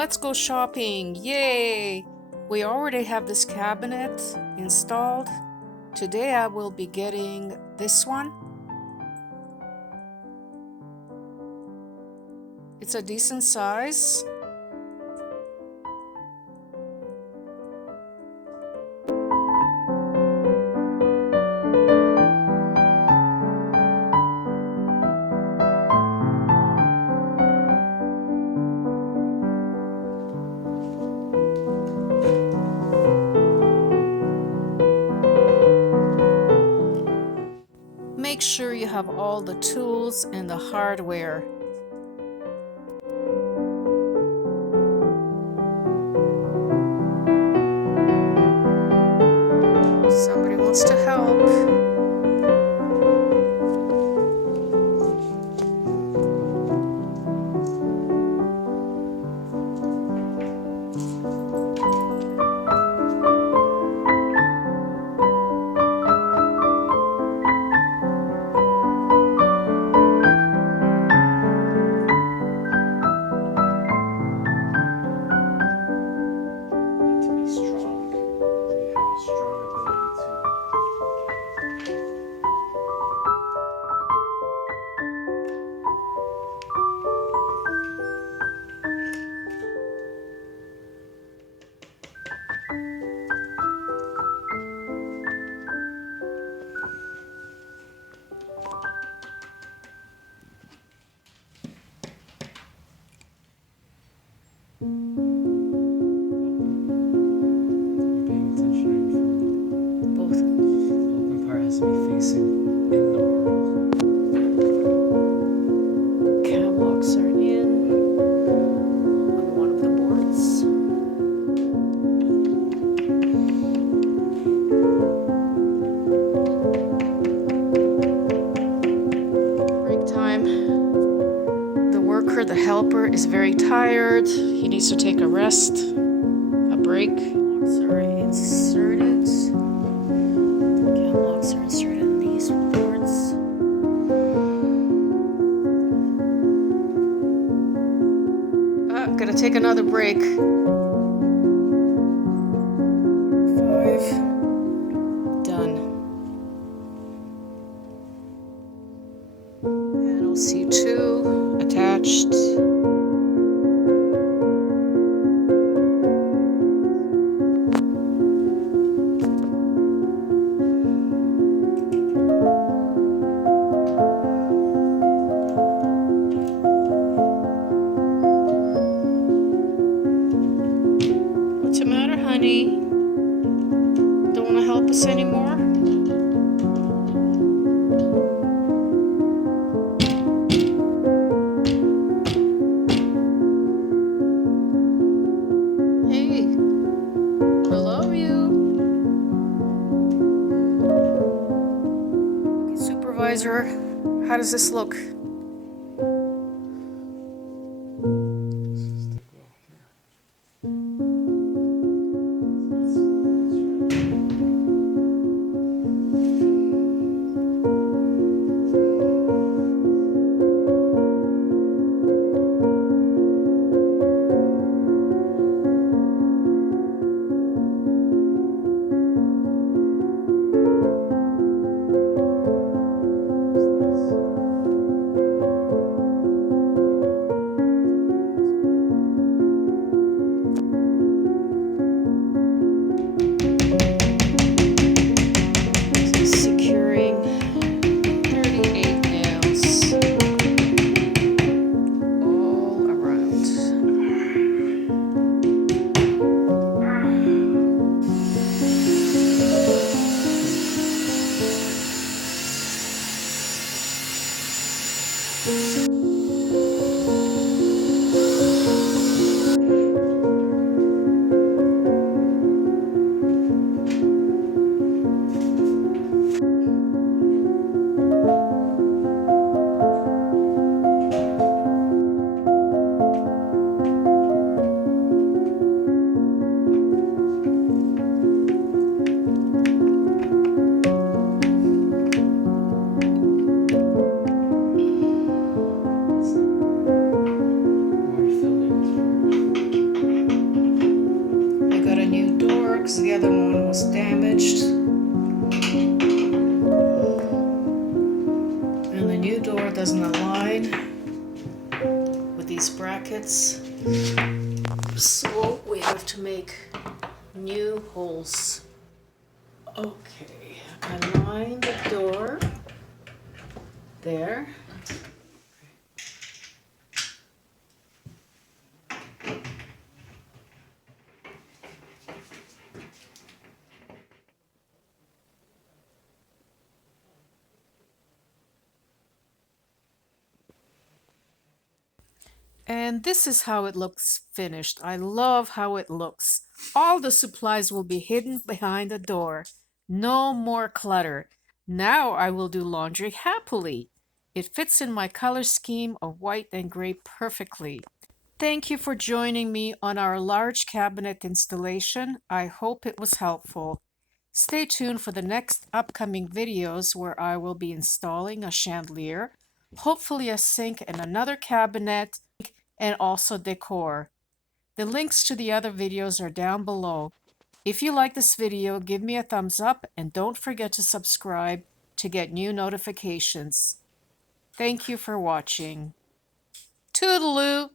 let's go shopping. Yay! We already have this cabinet installed. Today I will be getting this one. It's a decent size. Make sure you have all the tools and the hardware. Somebody wants to help. The helper is very tired. He needs to take a rest, a break. Locks are inserted. Cam locks are inserted in these boards. Gonna take another break. 5. Done. Panel C2 attached. What's the matter, honey? Don't want to help us anymore? How does this look? So we have to make new holes. Okay, I line the door there. And this is how it looks finished. I love how it looks. All the supplies will be hidden behind the door. No more clutter. Now I will do laundry happily. It fits in my color scheme of white and gray perfectly. Thank you for joining me on our large cabinet installation. I hope it was helpful. Stay tuned for the next upcoming videos where I will be installing a chandelier, hopefully a sink and another cabinet, and also decor. The links to the other videos are down below. If you like this video, give me a thumbs up and don't forget to subscribe to get new notifications. Thank you for watching. Toodaloo!